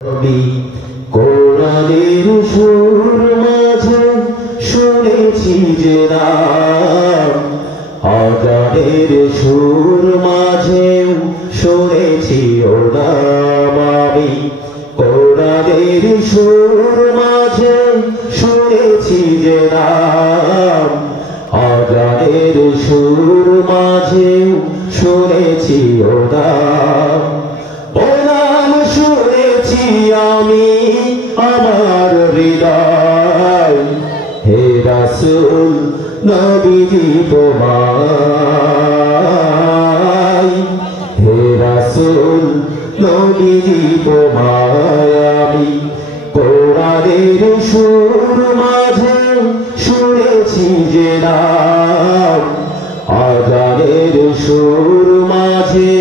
আমি কোরআনের সুর মাঝে শুনেছি যে নাম, আজানের সুর মাঝে শুনেছি ও নাম। আমি কোরআনের সুর মাঝে শুনেছি যে নাম, আজানের সুর মাঝে শুনেছি ও নাম। আমি আমার হৃদয় হে রাসূল নবীজি তোমায়, হে রাসূল নবীজি তোমায়। আমি কোরআনের সুর মাঝে শুনেছি যে নাম, আজানের সুর মাঝে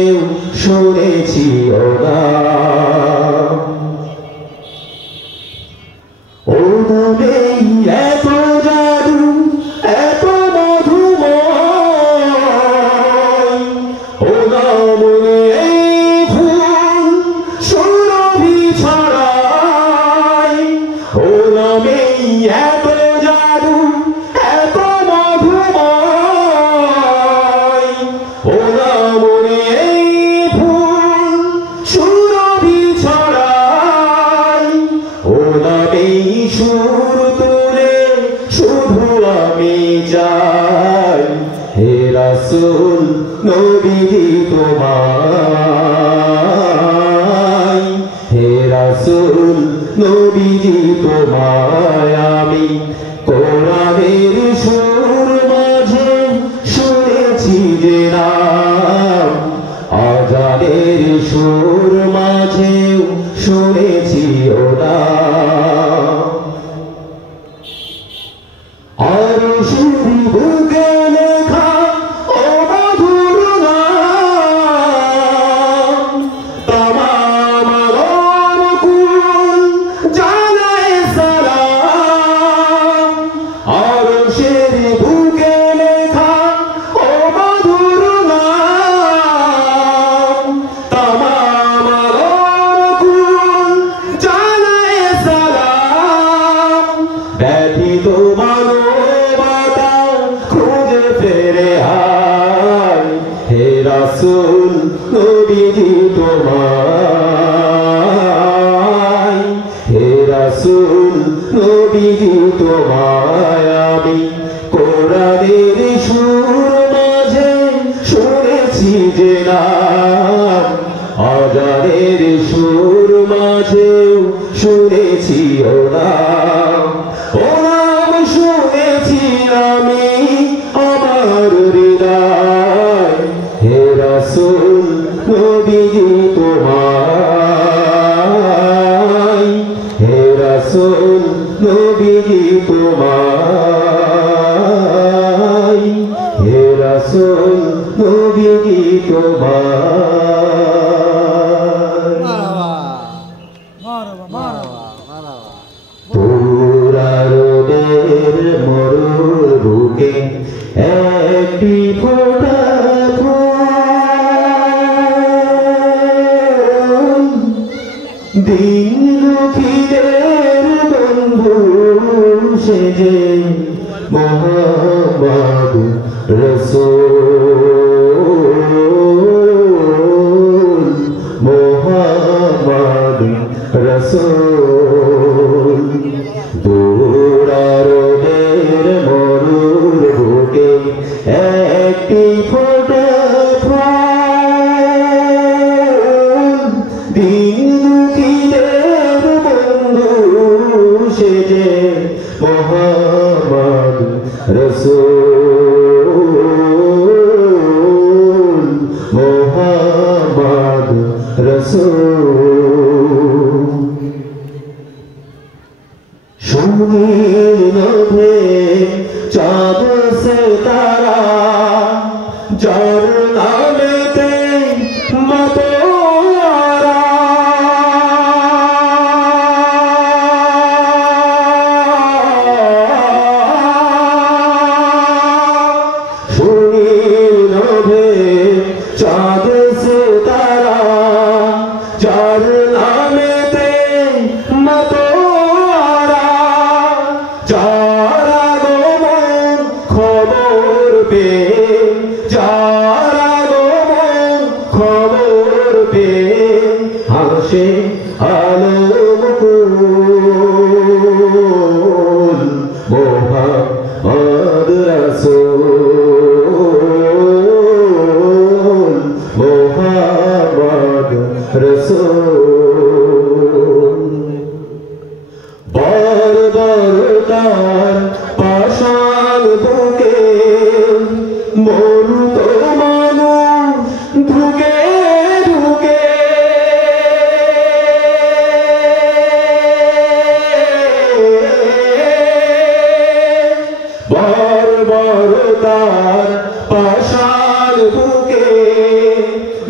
শুনেছি ও নাম। ও নামে এত জাদু এত মধুময়, ও নামে এই ফুল সুরভি ছড়ায়। ও নামে এত জাদু এত মধুময়, ও নামে এই ফুল সুরভি ছড়ায়। ও নামে সুর তুলে শুধু আমি চাই, হে রাসূল নবীজি তোমায়, হে রাসূল নবীজি তোমায়। আমি কোরআনের সুর মাঝে শুনেছি যে নাম, আজানের সুর মাঝে শুনেছি ও নাম। আরশের বুকে লেখা ও মধুর নাম, তামাম আলম কুল জানায় সালাম। আরশের বুকে লেখা ও মধুর নাম, তামাম আলম কুল জানায় সালাম। ব্যথিত মানবতা খুঁজে ফেরে আয়, হে রাসূল নবীজি তোমায়, হে রাসূল নবীজি তোমায়। আমি কোরআনের সুর মাঝে শুনেছি যে নাম, আজানের সুর মাঝে শুনেছি ও নাম। ও নাম শুনেছি আমি আমার হৃদয়, হে রাসূল নবীজি তোমায়, হে রাসূল নবীজি তোমায়, হে রাসূল নবীজি তোমায়। পুরারোদের মরুর বুকে একটি ফোঁটা ফুল, দিন দুঃখীদের বন্ধু সেজে মুহাম্মদ রাসূল, মুহাম্মদ রাসূল। পুরারোদের মরুর বুকে একটি ফোঁটা ফুল, দিন দুঃখীদের বন্ধু সেজে মুহাম্মদ রাসূল, মুহাম্মদ রাসূল। আলম কুল মোহাম্মদ রাসূল মোহাম্মদ রাসূল বর্বরতার পাষাণ বুকে মরুত মানুষ ঢুকে ঢুকে বর্বরতার পাষাণ বুকে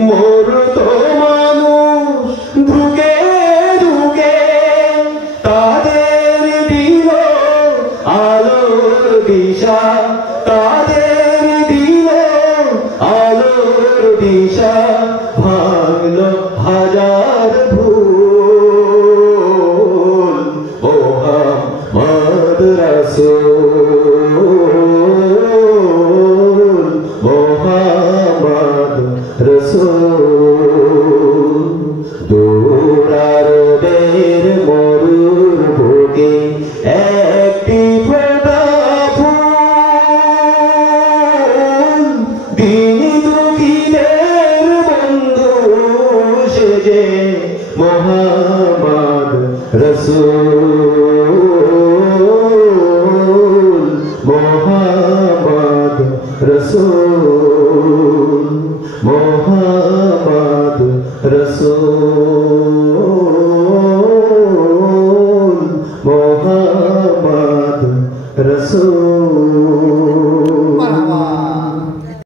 মরুত মানুষ ঢুকে ঢুকে তাদের দিল আলোর দিশা তাদের দিল আলোর দিশা ভাঙল হাজার ভুল মোহাম্মদ রাসূল মোহাম্মদ রাসূল দৌড়ারদের মরুর বুকে একটি ফোঁটা ফুল দিন দুঃখীদের বন্ধু সেজে মোহাম্মদ রাসূল মোহাম্মদ রাসূল মোহাম্মদ রাসূল মোহাম্মদ রাসূল